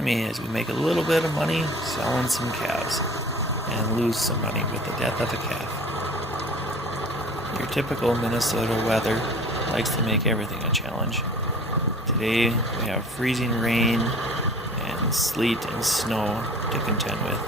join me as we make a little bit of money selling some calves and lose some money with the death of a calf. Your typical Minnesota weather likes to make everything a challenge. Today we have freezing rain and sleet and snow to contend with.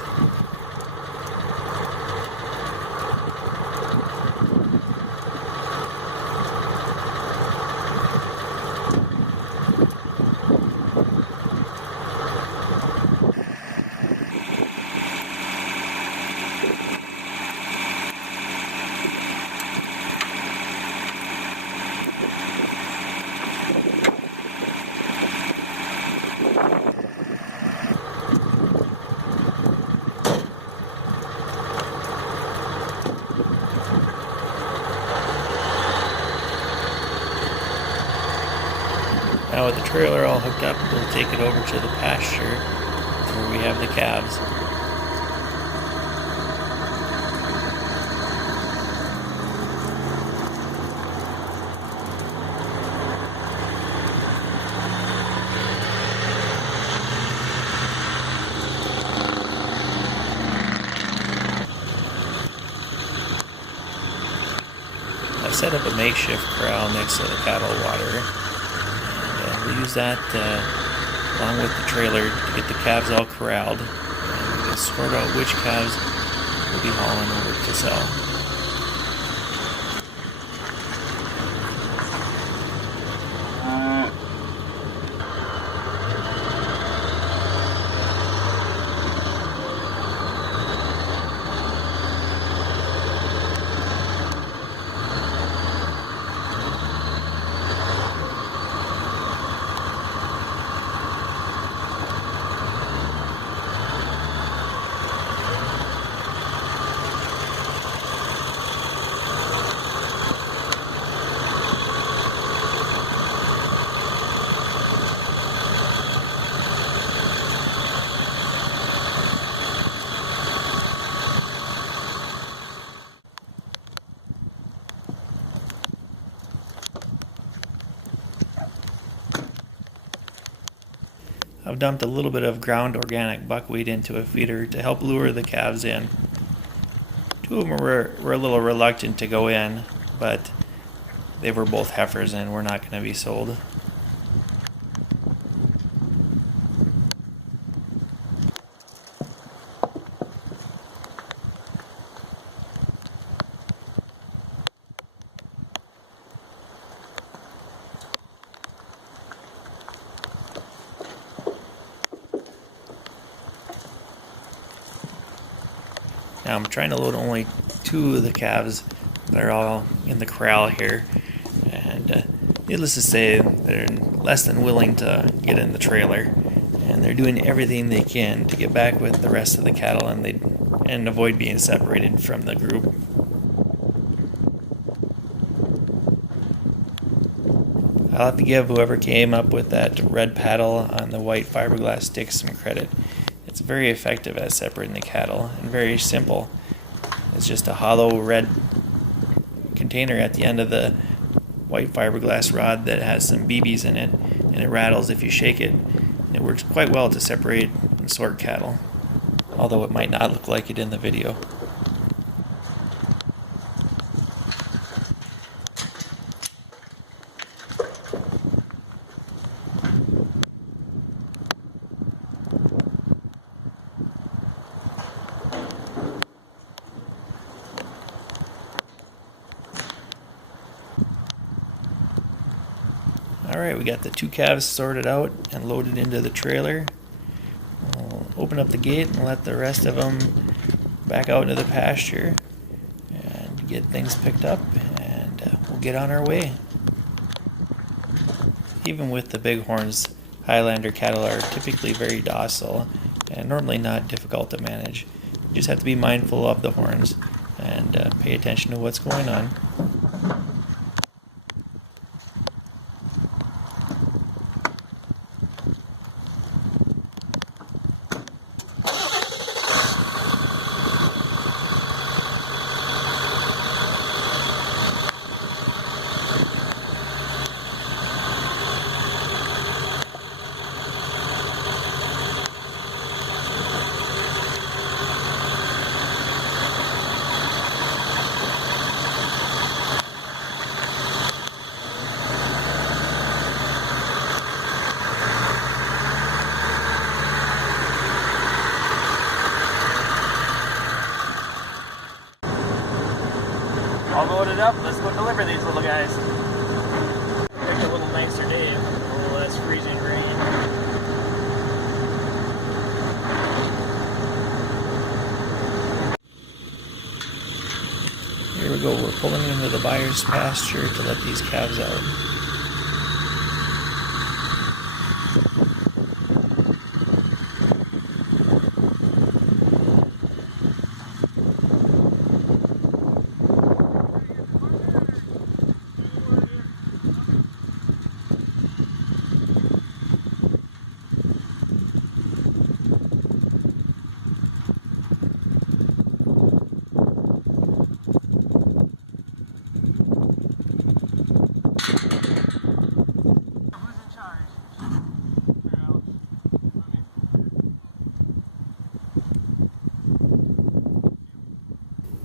Now with the trailer all hooked up, we'll take it over to the pasture where we have the calves. I set up a makeshift corral next to the cattle water. We use that along with the trailer to get the calves all corralled, and we can sort out which calves we'll be hauling over to sell. I've dumped a little bit of ground organic buckwheat into a feeder to help lure the calves in. Two of them were a little reluctant to go in, but they were both heifers and were not going to be sold. Now I'm trying to load only 2 of the calves that are all in the corral here, and needless to say, they're less than willing to get in the trailer, and they're doing everything they can to get back with the rest of the cattle and avoid being separated from the group. I'll have to give whoever came up with that red paddle on the white fiberglass stick some credit. It's very effective at separating the cattle and very simple. It's just a hollow red container at the end of the white fiberglass rod that has some BBs in it, and it rattles if you shake it. And it works quite well to separate and sort cattle, although it might not look like it in the video. Alright, we got the 2 calves sorted out and loaded into the trailer. We'll open up the gate and let the rest of them back out into the pasture and get things picked up, and we'll get on our way. Even with the bighorns, Highlander cattle are typically very docile and normally not difficult to manage. You just have to be mindful of the horns and pay attention to what's going on. All loaded up. Let's go deliver these little guys. Pick a little nicer day, a little less freezing rain. Here we go. We're pulling into the buyer's pasture to let these calves out.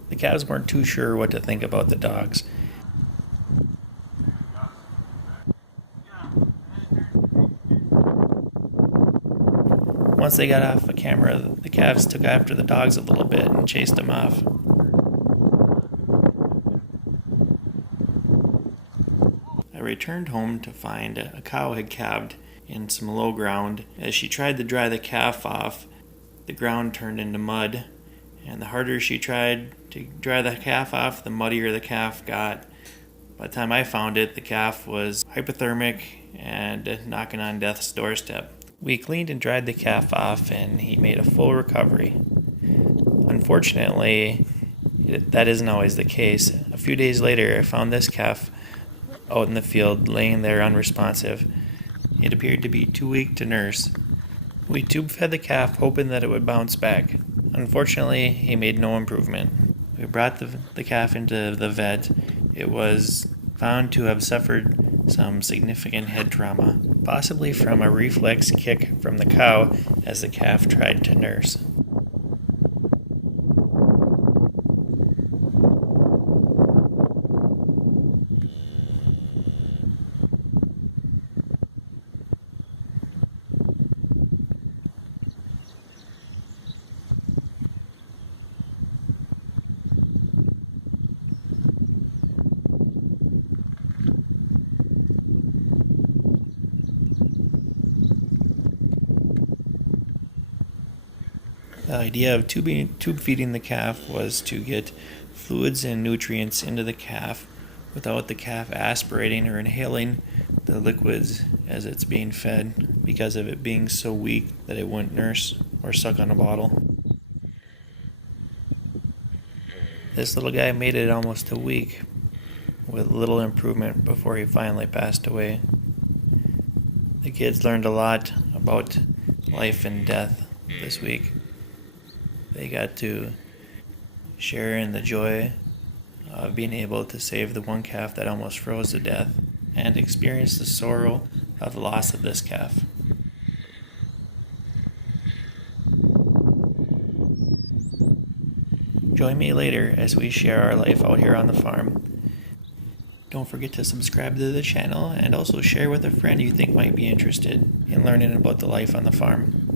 The calves weren't too sure what to think about the dogs. Once they got off the camera, the calves took after the dogs a little bit and chased them off. I returned home to find a cow had calved in some low ground. As she tried to dry the calf off, the ground turned into mud, and the harder she tried to dry the calf off, the muddier the calf got. By the time I found it, the calf was hypothermic and knocking on death's doorstep. We cleaned and dried the calf off, and he made a full recovery. Unfortunately, that isn't always the case. A few days later, I found this calf out in the field, laying there unresponsive. It appeared to be too weak to nurse. We tube fed the calf, hoping that it would bounce back. Unfortunately, he made no improvement. We brought the calf into the vet. It was found to have suffered some significant head trauma, possibly from a reflex kick from the cow as the calf tried to nurse. The idea of tube feeding the calf was to get fluids and nutrients into the calf without the calf aspirating or inhaling the liquids as it's being fed, because of it being so weak that it wouldn't nurse or suck on a bottle. This little guy made it almost a week with little improvement before he finally passed away. The kids learned a lot about life and death this week. They got to share in the joy of being able to save the one calf that almost froze to death, and experience the sorrow of the loss of this calf. Join me later as we share our life out here on the farm. Don't forget to subscribe to the channel and also share with a friend you think might be interested in learning about the life on the farm.